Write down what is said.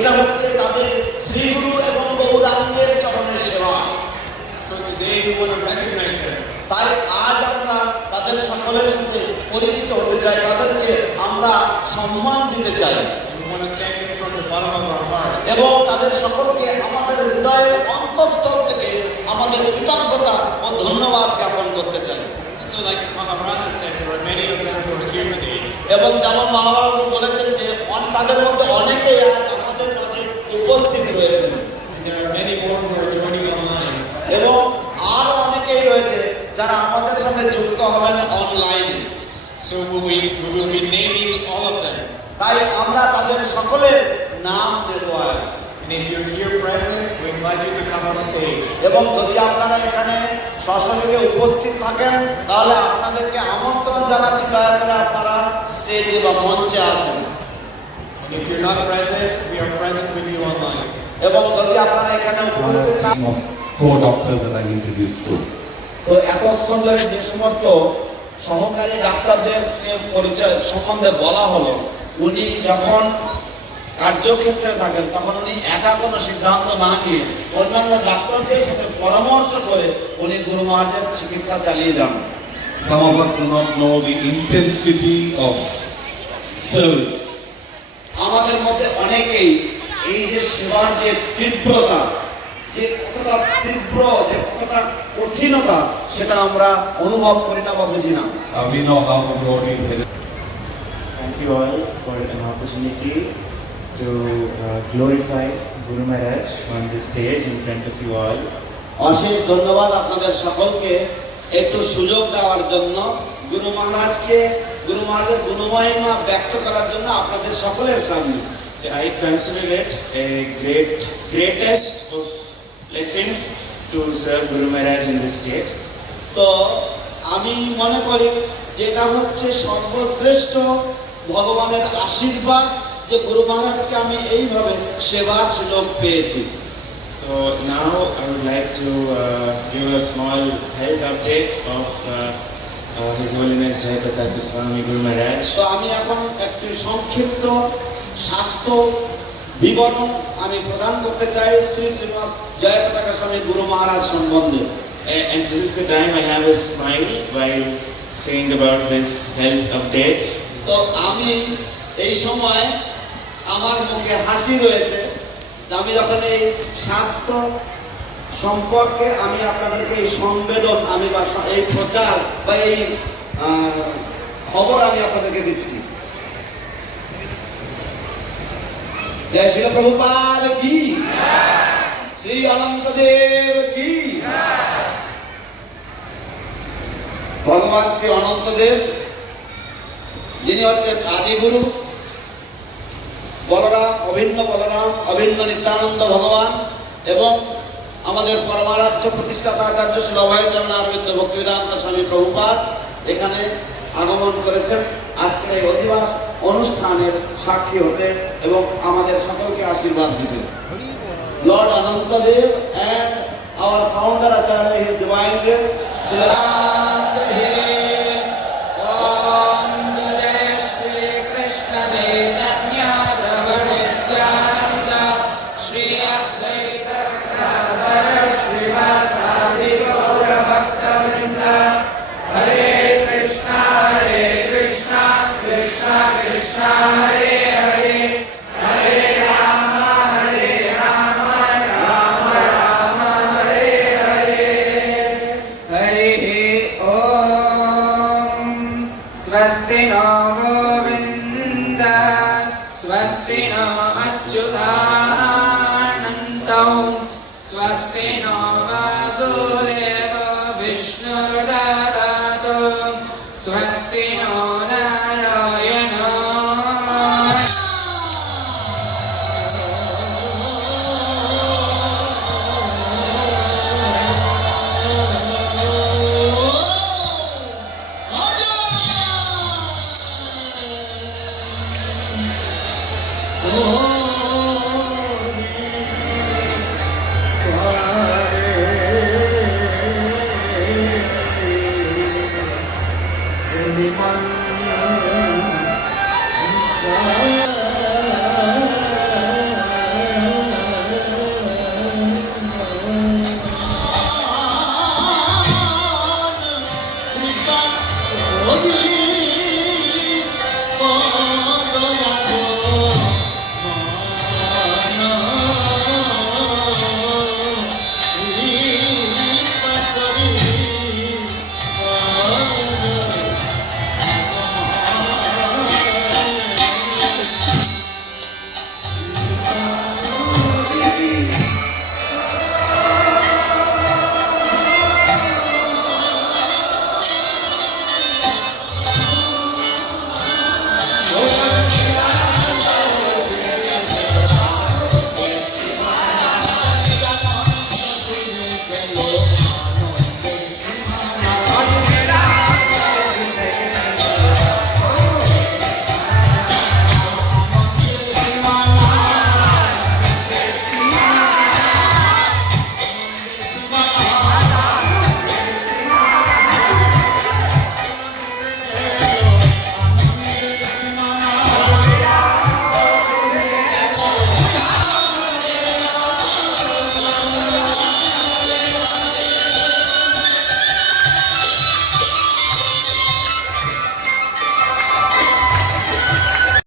এটা হচ্ছে তাদের শ্রী গুরু এবং গৌরাঙ্গের চরণের সেবা। So today we want to recognize them. তাই আজ আমরা তাদের সকলের সাথে পরিচিত হতে চাই, তাদেরকে আমরা সম্মান দিতে চাই We want to thank them from the bottom of our hearts. এবং তাদের সকলকে আমাদের হৃদয়ের অন্তঃস্থল থেকে আমাদের কৃতজ্ঞতা ও ধন্যবাদ জ্ঞাপন করতে চাই। So like Maharaj said, there are many of them who are here today. এবং যেমন মহাভারত বলেছেন যে তাদের মধ্যে অনেকেই আজ আমাদের মাঝে উপস্থিত রয়েছেন And there are many more who are joining online. এবং আরো অনেকেই রয়েছে যারা আমাদের সাথে যুক্ত হবেন অনলাইনে। So we will be naming all of them. তাই আমরা তাদের সকলের নাম নেব আজ। And if you're here present, we invite you to come on stage. এবং যদি আপনারা এখানে সশরীরে উপস্থিত থাকেন তাহলে আপনাদেরকে আমন্ত্রণ জানাচ্ছি দয়া করে আপনারা স্টেজে বা মঞ্চে আসুন। And if you're not present, we are present with you online. এবং যদি আপনারা এখানে উপস্থিত থাকেন of co-doctors that I'm introduced to. তো এতক্ষণ ধরে যে সমস্ত সহকারী ডাক্তারদের পরিচয় সম্বন্ধে বলা হলো, উনি যখন কার্যক্ষেত্রে থাকেন তখন উনি একা কোনো সিদ্ধান্ত না নিয়ে অন্যান্য ডাক্তারদের সাথে পরামর্শ করে উনি গুরু মহারাজের চিকিৎসা চালিয়ে যান। Some of us do not know the intensity of service. আমাদের মধ্যে অনেকেই এই যে সেবার যে তীব্রতা, যে কতটা তীব্র, যে কতটা কঠিনতা সেটা আমরা অনুভব করি না বা বুঝি না। We know how the road is headed. Thank you all for an opportunity to glorify Guru Maharaj on this stage in front of you all. অশেষ ধন্যবাদ আপনাদের সকলকে একটু সুযোগ দেওয়ার জন্য, গুরু মহারাজের গুণমহিমা ব্যক্ত করার জন্য আপনাদের সকলের সামনে। I consider it a greatest of blessings to serve Guru Maharaj in this state. তো আমি মনে করি যেটা হচ্ছে সর্বশ্রেষ্ঠ ভগবানের আশীর্বাদ যে গুরু মহারাজকে আমি এইভাবে সেবার সুযোগ পেয়েছি। So now I would like to give a small health update of His Holiness Jayapataka Swami Guru Maharaj. তো আমি এখন একটি সংক্ষিপ্ত স্বাস্থ্য বিবরণ আমি প্রদান করতে চাই শ্রী শ্রীমৎ জয়পতাকা স্বামী গুরু মহারাজ সম্বন্ধে। And this is the time I have a smile while saying about this health update. তো আমি এই সময় আমার মুখে হাসি রয়েছে, আমি যখন এই স্বাস্থ্য সম্পর্কে আমি আপনাদেরকে এই সংবেদন আমি বা এই প্রচার বা এই খবর আমি আপনাদেরকে দিচ্ছি। জয় শ্রীল প্রভুপাদ কি, শ্রী অনন্তদেব কি। ভগবান শ্রী অনন্তদেব যিনি হচ্ছেন আদিগুরু, বলরাম অভিন্ন নিত্যানন্দ ভগবান এবং আমাদের পরমারাধ্য প্রতিষ্ঠাতা আচার্য শ্রী অভয়চরণ অরবিন্দ ভক্তিবেদান্ত স্বামী প্রভুপাদ এখানে আগমন করেছেন আজকের এই অধিবাস অনুষ্ঠানের সাক্ষী হতে এবং আমাদের সকলকে আশীর্বাদ দিতে। Lord Anantadev and our founder Acharya, His Divine Grace स्वस्ति नो गोविन्दः स्वस्ति नो अच्युतानन्दौ स्वस्ति नो वासुदेवो विष्णुर्ददातु स्वस्ति नो नारायणो